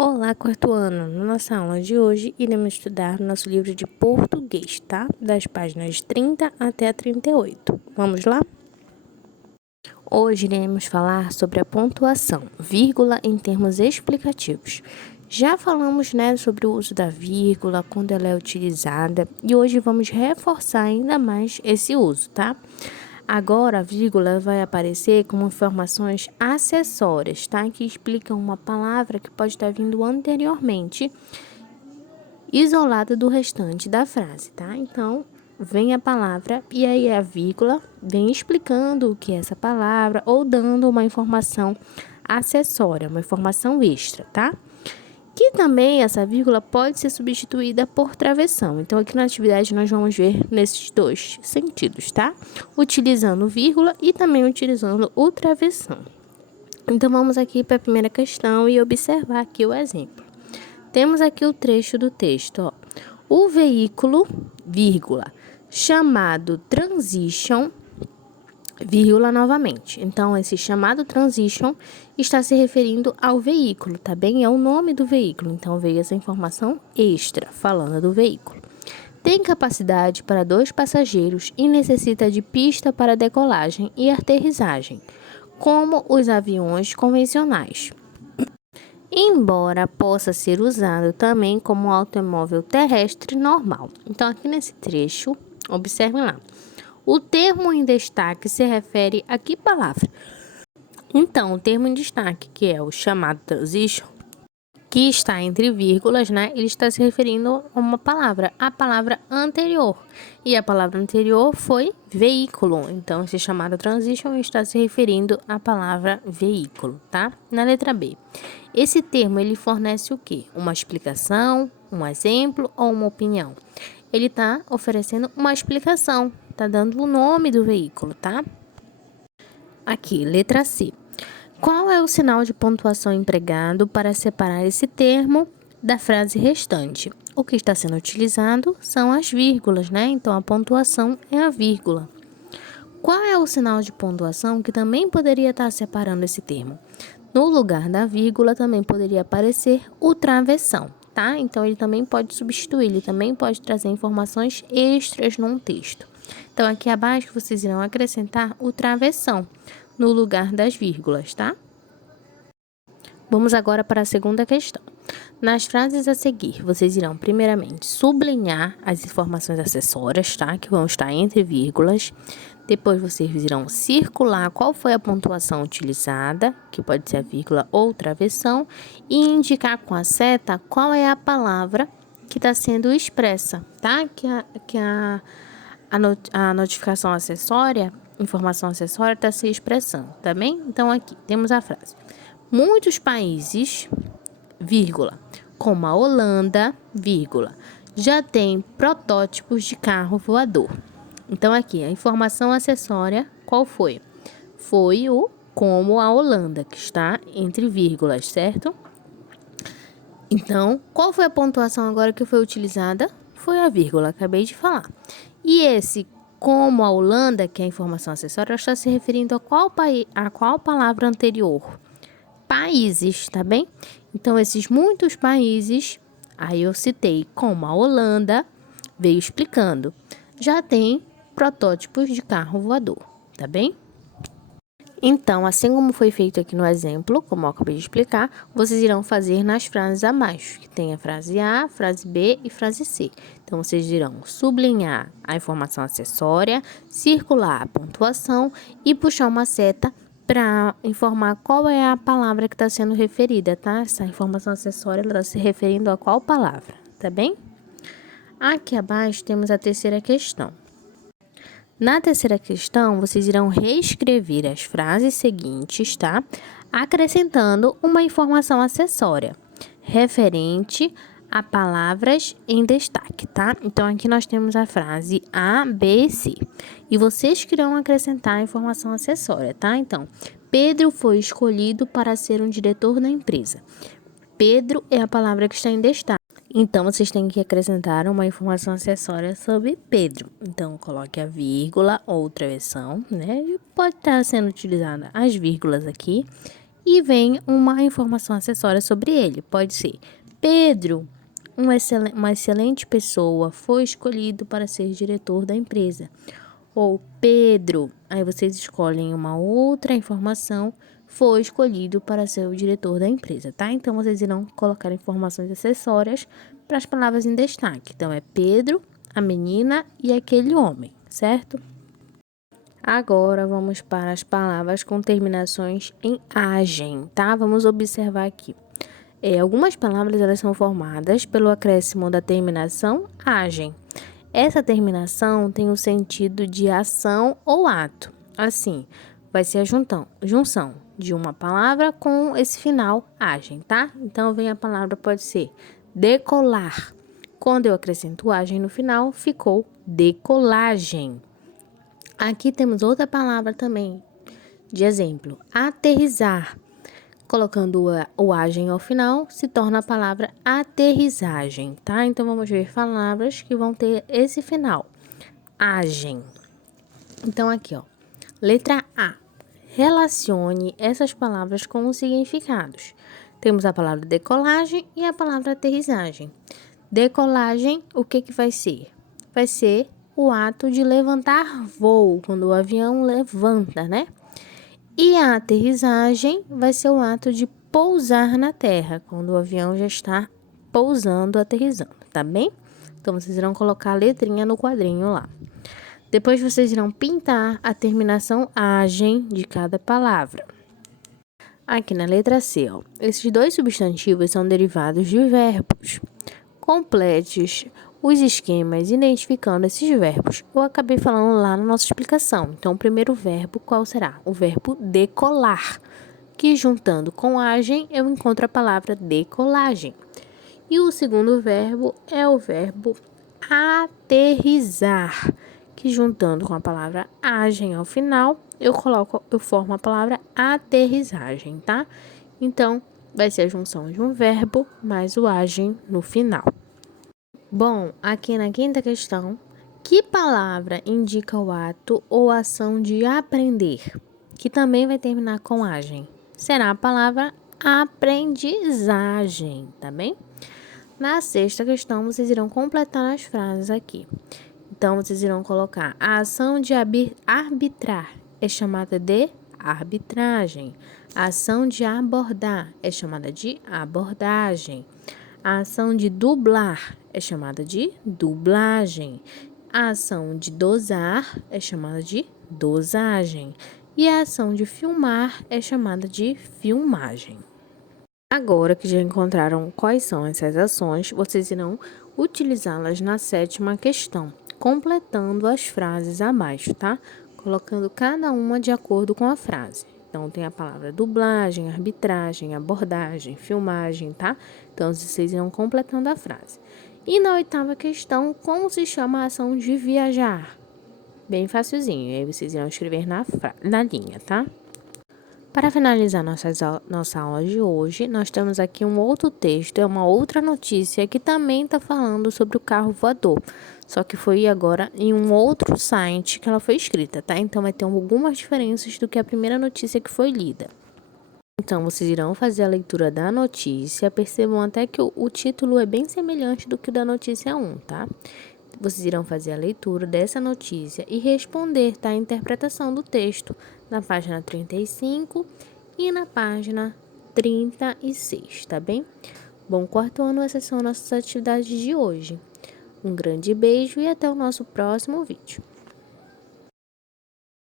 Olá, quarto ano! Na nossa aula de hoje, iremos estudar nosso livro de português, tá? Das páginas 30 até a 38. Vamos lá? Hoje iremos falar sobre a pontuação, vírgula em termos explicativos. Já falamos, sobre o uso da vírgula, quando ela é utilizada, e hoje vamos reforçar ainda mais esse uso, tá? Agora, a vírgula vai aparecer como informações acessórias, tá? Que explicam uma palavra que pode estar vindo anteriormente, isolada do restante da frase, tá? Então, vem a palavra e aí a vírgula vem explicando o que é essa palavra ou dando uma informação acessória, uma informação extra, tá? Que também essa vírgula pode ser substituída por travessão. Então, aqui na atividade nós vamos ver nesses dois sentidos, tá? Utilizando vírgula e também utilizando o travessão. Então, vamos aqui para a primeira questão e observar aqui o exemplo. Temos aqui o trecho do texto, ó. O veículo, vírgula, chamado Transition, vírgula novamente. Então, esse chamado Transition está se referindo ao veículo, tá bem? É o nome do veículo, então veio essa informação extra, falando do veículo. Tem capacidade para 2 passageiros e necessita de pista para decolagem e aterrissagem, como os aviões convencionais. Embora possa ser usado também como um automóvel terrestre normal. Então, aqui nesse trecho, observem lá. O termo em destaque se refere a que palavra? Então, o termo em destaque, que é o chamado transition, que está entre vírgulas, ele está se referindo a uma palavra, a palavra anterior. E a palavra anterior foi veículo. Então, esse chamado transition está se referindo à palavra veículo, tá? Na letra B. Esse termo, ele fornece o quê? Uma explicação, um exemplo ou uma opinião? Ele está oferecendo uma explicação, está dando o nome do veículo, tá? Aqui, letra C. Qual é o sinal de pontuação empregado para separar esse termo da frase restante? O que está sendo utilizado são as vírgulas, Então, a pontuação é a vírgula. Qual é o sinal de pontuação que também poderia estar separando esse termo? No lugar da vírgula também poderia aparecer o travessão, tá? Então, ele também pode substituir, ele também pode trazer informações extras num texto. Então, aqui abaixo vocês irão acrescentar o travessão no lugar das vírgulas, tá? Vamos agora para a segunda questão. Nas frases a seguir, vocês irão primeiramente sublinhar as informações acessórias, tá? Que vão estar entre vírgulas. Depois vocês irão circular qual foi a pontuação utilizada, que pode ser a vírgula ou travessão, e indicar com a seta qual é a palavra que está sendo expressa, tá? A notificação acessória, informação acessória está se expressando, tá bem? Então, aqui temos a frase. Muitos países, vírgula, como a Holanda, vírgula, já tem protótipos de carro voador. Então, aqui, a informação acessória, qual foi? Foi o como a Holanda, que está entre vírgulas, certo? Então, qual foi a pontuação agora que foi utilizada? Foi a vírgula, acabei de falar. E esse como a Holanda, que é a informação acessória, está se referindo a qual palavra anterior? Países, tá bem? Então, esses muitos países, aí eu citei como a Holanda, veio explicando. Já tem protótipos de carro voador, tá bem? Então, assim como foi feito aqui no exemplo, como eu acabei de explicar, vocês irão fazer nas frases abaixo, que tem a frase A, frase B e frase C. Então, vocês irão sublinhar a informação acessória, circular a pontuação e puxar uma seta para informar qual é a palavra que está sendo referida, tá? Essa informação acessória está se referindo a qual palavra, tá bem? Aqui abaixo temos a terceira questão. Na terceira questão, vocês irão reescrever as frases seguintes, tá? Acrescentando uma informação acessória referente a palavras em destaque, tá? Então, aqui nós temos a frase A, B e C. E vocês que irão acrescentar a informação acessória, tá? Então, Pedro foi escolhido para ser um diretor da empresa. Pedro é a palavra que está em destaque. Então, vocês têm que acrescentar uma informação acessória sobre Pedro. Então, coloque a vírgula ou travessão, E pode estar sendo utilizada as vírgulas aqui. e vem uma informação acessória sobre ele. Pode ser: Pedro, uma excelente pessoa, foi escolhido para ser diretor da empresa. Ou Pedro, aí vocês escolhem uma outra informação, foi escolhido para ser o diretor da empresa, tá? Então, vocês irão colocar informações acessórias para as palavras em destaque. Então, é Pedro, a menina e aquele homem, certo? Agora, vamos para as palavras com terminações em agem, tá? Vamos observar aqui. Algumas palavras, elas são formadas pelo acréscimo da terminação agem. Essa terminação tem o sentido de ação ou ato. Assim, vai ser a junção de uma palavra com esse final agem, tá? Então, vem a palavra, pode ser decolar. Quando eu acrescento agem no final, ficou decolagem. Aqui temos outra palavra também de exemplo, aterrissar. Colocando o agem ao final, se torna a palavra aterrissagem, tá? Então, vamos ver palavras que vão ter esse final, agem. Então, aqui, ó, letra A. Relacione essas palavras com os significados. Temos a palavra decolagem e a palavra aterrissagem. Decolagem, o que vai ser? Vai ser o ato de levantar voo, quando o avião levanta, né? E a aterrissagem vai ser o ato de pousar na terra, quando o avião já está pousando, aterrissando, tá bem? Então, vocês irão colocar a letrinha no quadrinho lá. Depois, vocês irão pintar a terminação agem de cada palavra. Aqui na letra C, ó, esses dois substantivos são derivados de verbos. Complete os esquemas identificando esses verbos. Eu acabei falando lá na nossa explicação. Então, o primeiro verbo, qual será? O verbo decolar, que juntando com agem, eu encontro a palavra decolagem. E o segundo verbo é o verbo aterrissar, que juntando com a palavra agem ao final, eu formo a palavra aterrissagem, tá? Então, vai ser a junção de um verbo mais o agem no final. Bom, aqui na quinta questão, que palavra indica o ato ou ação de aprender, que também vai terminar com agem? Será a palavra aprendizagem, tá bem? Na sexta questão, vocês irão completar as frases aqui. Então, vocês irão colocar: a ação de arbitrar é chamada de arbitragem. A ação de abordar é chamada de abordagem. A ação de dublar é chamada de dublagem. A ação de dosar é chamada de dosagem. E a ação de filmar é chamada de filmagem. Agora que já encontraram quais são essas ações, vocês irão utilizá-las na sétima questão, completando as frases abaixo, tá? Colocando cada uma de acordo com a frase. Então, tem a palavra dublagem, arbitragem, abordagem, filmagem, tá? Então, vocês irão completando a frase. E na oitava questão, como se chama a ação de viajar? Bem facilzinho. E aí, vocês irão escrever na linha, tá? Para finalizar nossa aula de hoje, nós temos aqui um outro texto, é uma outra notícia que também está falando sobre o carro voador. Só que foi agora em um outro site que ela foi escrita, tá? Então, vai ter algumas diferenças do que a primeira notícia que foi lida. Então, vocês irão fazer a leitura da notícia, percebam até que o título é bem semelhante do que o da notícia 1, tá? Vocês irão fazer a leitura dessa notícia e responder, tá? A interpretação do texto na página 35 e na página 36, tá bem? Bom quarto ano, essas são nossas atividades de hoje. Um grande beijo e até o nosso próximo vídeo.